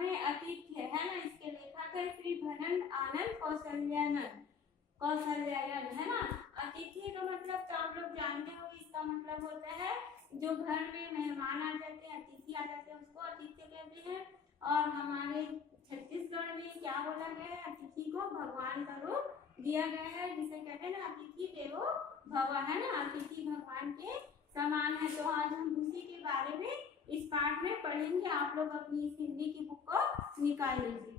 में अतिथि है ना, इसके लेखक है श्री भनन आनंद कौशल्यायन है ना। अतिथि का मतलब तो आप लोग जानते हो, इसका मतलब होता है जो घर में मेहमान आ जाते हैं, अतिथि आ जाते हैं, उसको अतिथि कहते हैं। और हमारे छत्तीसगढ़ में क्या बोला गया है, अतिथि को भगवान का रूप दिया गया है, जिसे कहते हैं ना अतिथि देवो भव है ना, अतिथि भगवान के समान है। तो आज हम उसी के बारे में इस पाठ में पढ़ेंगे। आप लोग अपनी इस हिंदी की बुक को निकाल लीजिए।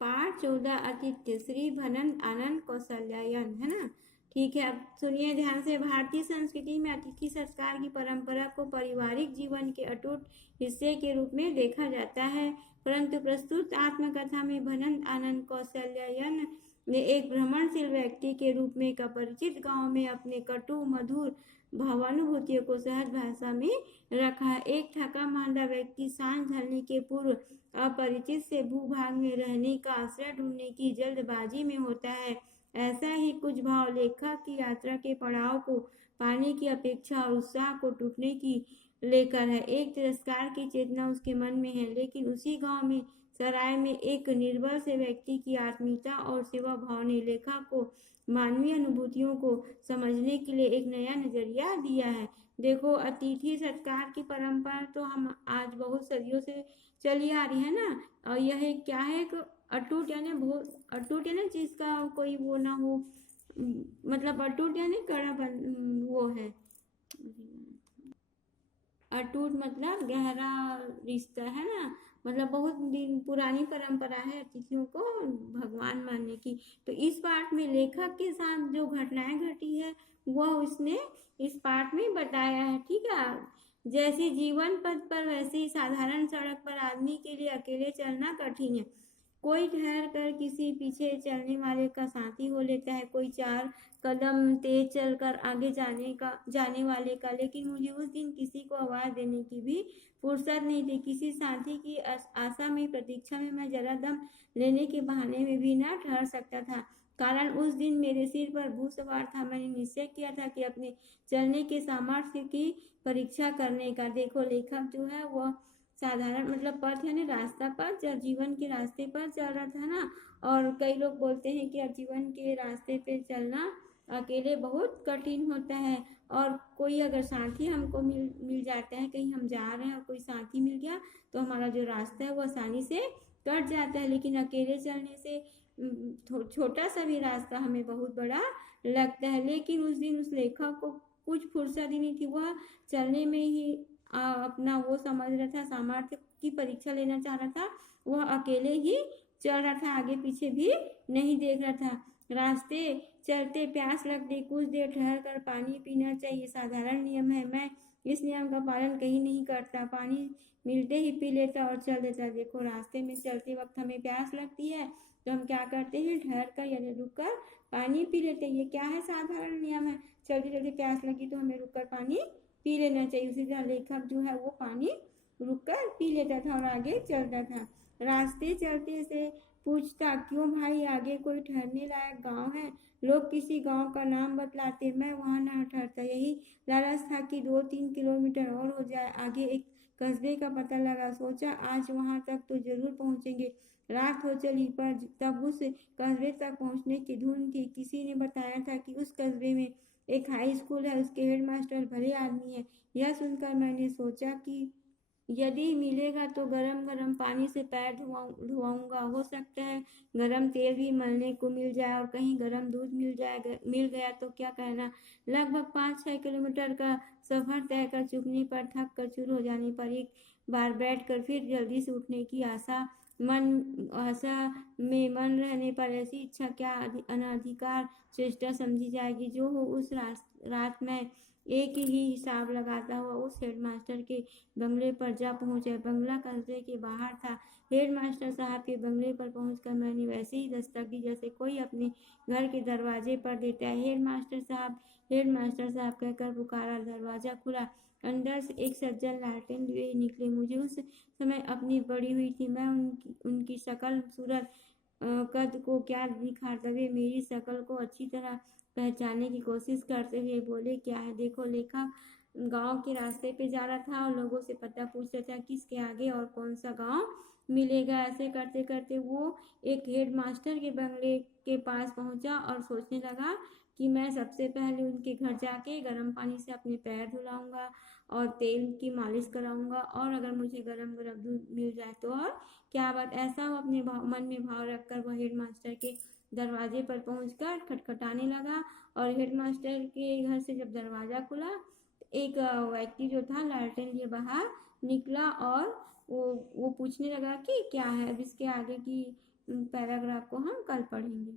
पाठ 14 अतिथ्य श्री भनन आनंद कौशल्यायन है ना। ठीक है, अब सुनिए ध्यान से। भारतीय संस्कृति में अतिथि सत्कार की परंपरा को पारिवारिक जीवन के अटूट हिस्से के रूप में देखा जाता है, परंतु प्रस्तुत आत्मकथा में भनन आनंद कौशल्यायन ने एक भ्रमणशील व्यक्ति के रूप में एक अपरिचित गांव में अपने कटु मधुर भावानुभूतियों को सहज भाषा में रखा। एक थका मांदा व्यक्ति सांझ ढलने के पूर्व अपरिचित से भूभाग में रहने का आश्रय ढूंढने की जल्दबाजी में होता है। ऐसा ही कुछ भाव लेखक की यात्रा के पड़ाव को पाने की अपेक्षा और उत्साह को टूटने की लेकर है। एक तिरस्कार की चेतना उसके मन में है, लेकिन उसी गांव में सराय में एक निर्बल से व्यक्ति की आत्मीयता और सेवा भाव ने लेखक को मानवीय अनुभूतियों को समझने के लिए एक नया नजरिया दिया है। देखो, अतिथि सत्कार की परंपरा तो हम आज बहुत सदियों से चली आ रही है ना, और यह क्या है, एक अटूट यानी बहुत अटूट यानी जिसका कोई वो ना हो, मतलब अटूट यानी कड़ा वो है, अटूट मतलब गहरा रिश्ता है ना, मतलब बहुत दिन पुरानी परंपरा है अतिथियों को भगवान मानने की। तो इस पाठ में लेखक के साथ जो घटनाएं घटी है वह उसने इस पाठ में बताया है। ठीक है, जैसे जीवन पथ पर वैसे ही साधारण सड़क पर आदमी के लिए अकेले चलना कठिन है। कोई ठहर कर किसी पीछे चलने वाले का साथी हो लेता है, कोई 4 कदम तेज चलकर आगे जाने वाले का। लेकिन मुझे उस दिन किसी को आवाज देने की भी फुर्सत नहीं थी। किसी साथी की आशा में प्रतीक्षा में मैं जरा दम लेने के बहाने में भी ना ठहर सकता था, कारण उस दिन मेरे सिर पर भूत सवार था। मैंने निश्चय किया था कि अपने चलने के सामर्थ्य की परीक्षा करने का। देखो, लेखक जो है वह साधारण मतलब पथ यानी रास्ता पर जीवन के रास्ते पर चल रहा था ना। और कई लोग बोलते हैं कि जीवन के रास्ते पे चलना अकेले बहुत कठिन होता है, और कोई अगर साथी हमको मिल जाता है, कहीं हम जा रहे हैं और कोई साथी मिल गया तो हमारा जो रास्ता है वो आसानी से कट जाता है। लेकिन अकेले चलने से छोटा सा भी रास्ता हमें बहुत बड़ा लगता है। लेकिन उस दिन उस लेखक को कुछ फुर्सत ही नहीं थी, वह चलने में ही अपना वो समझ रहा था, सामर्थ्य की परीक्षा लेना चाह रहा था। वह अकेले ही चल रहा था, आगे पीछे भी नहीं देख रहा था। रास्ते चलते प्यास लगती, कुछ देर ठहर कर पानी पीना चाहिए, साधारण नियम है। मैं इस नियम का पालन कहीं नहीं करता, पानी मिलते ही पी लेता और चल देता। देखो, रास्ते में चलते वक्त हमें प्यास लगती है तो हम क्या करते हैं, ठहर कर यानी रुक कर पानी पी लेते हैं। ये क्या है, साधारण नियम है। चलते चलते प्यास लगी तो हमें रुक कर पानी पी लेना चाहिए। उसी तरह लेखक जो है वो पानी रुक कर पी लेता था और आगे चलता था। रास्ते चलते से पूछता, क्यों भाई, आगे कोई ठहरने लायक गांव है? लोग किसी गांव का नाम बतलाते, मैं वहां ना ठहरता। यही लालच था कि 2-3 किलोमीटर और हो जाए, आगे एक कस्बे का पता लगा। सोचा आज वहां तक तो जरूर पहुंचेंगे। रात हो चली, पर तब उस कस्बे तक पहुंचने की धुन थी। किसी ने बताया था कि उस कस्बे में एक हाई स्कूल है, उसके हेडमास्टर भले आदमी है। यह सुनकर मैंने सोचा कि यदि मिलेगा तो गरम गरम पानी से पैर धुआऊंगा। हो सकता है गरम तेल भी मलने को मिल जाए, और कहीं गरम दूध मिल गया तो क्या कहना। लगभग 5-6 किलोमीटर का सफर तय कर चुकने पर, थक कर चूर हो जाने पर, एक बार बैठ कर फिर जल्दी से उठने की आशा में मन रहने पर ऐसी इच्छा क्या अनधिकार चेष्टा समझी जाएगी। जो हो, उस रात में एक ही हिसाब लगाता हुआ उस हेडमास्टर के बंगले पर जा पहुंचा। बंगला कस्बे के बाहर था। हेडमास्टर साहब के बंगले पर पहुंचकर मैंने वैसे ही दस्तक दी जैसे कोई अपने घर के दरवाजे पर देता है। हेडमास्टर साहब कहकर पुकारा। दरवाजा खुला। अंदर से एक सज्जन लालटेन लिए निकले। मुझे उस समय अपनी बड़ी हुई थी। मैं उनकी शकल सूरत कद को क्या निखारते हुए मेरी शकल को अच्छी तरह पहचानने की कोशिश करते हुए बोले, क्या है? देखो लेखक, गांव के रास्ते पे जा रहा था और लोगों से पता पूछ रहा था किसके आगे और कौन सा गांव मिलेगा। ऐसे करते करते वो एक हेड मास्टर के बंगले के पास पहुंचा और सोचने लगा कि मैं सबसे पहले उनके घर जाके गर्म पानी से अपने पैर धुलाऊंगा और तेल की मालिश कराऊंगा, और अगर मुझे गरम गरम दूध मिल जाए तो और क्या बात। ऐसा वो अपने मन में भाव रखकर वह हेड मास्टर के दरवाजे पर पहुंचकर खटखटाने लगा। और हेड मास्टर के घर से जब दरवाजा खुला, एक व्यक्ति जो था लालटेन लिए बाहर निकला और वो पूछने लगा कि क्या है। अब इसके आगे की पैराग्राफ को हम कल पढ़ेंगे।